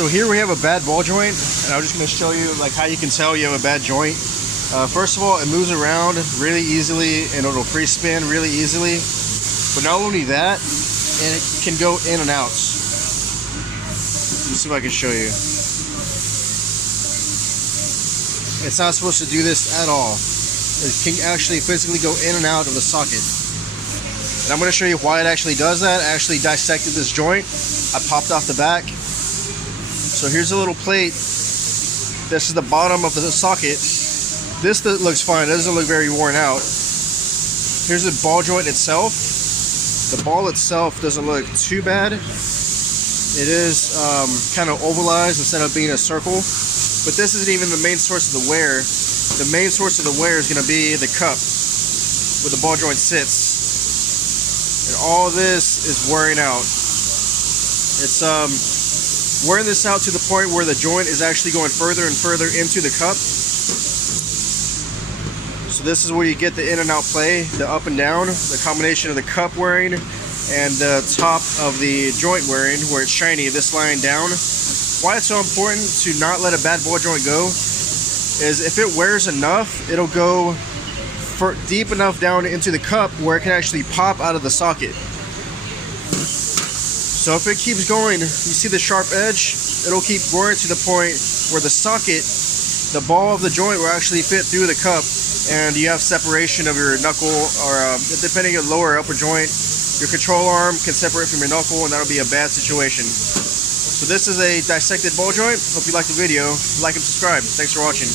So here we have a bad ball joint, and I'm just going to show you like how you can tell you have a bad joint. First of all, it moves around really easily, and it'll free spin really easily. But not only that, and it can go in and out. Let me see if I can show you. It's not supposed to do this at all. It can actually physically go in and out of the socket. And I'm going to show you why it actually does that. I actually dissected this joint. I popped off the back. So here's a little plate. This is the bottom of the socket. This looks fine. It doesn't look very worn out. Here's the ball joint itself. The ball itself doesn't look too bad. It is kind of ovalized instead of being a circle. But this isn't even the main source of the wear. The main source of the wear is going to be the cup where the ball joint sits. And all this is wearing out. It's wearing this out to the point where the joint is actually going further and further into the cup. So this is where you get the in and out play, the up and down, the combination of the cup wearing and the top of the joint wearing where it's shiny, this line down. Why it's so important to not let a bad ball joint go is if it wears enough, it'll go deep enough down into the cup where it can actually pop out of the socket. So if it keeps going, you see the sharp edge, it'll keep going to the point where the socket, the ball of the joint will actually fit through the cup, and you have separation of your knuckle, or depending on lower or upper joint, your control arm can separate from your knuckle, and that'll be a bad situation. So this is a dissected ball joint. Hope you liked the video. Like and subscribe. Thanks for watching.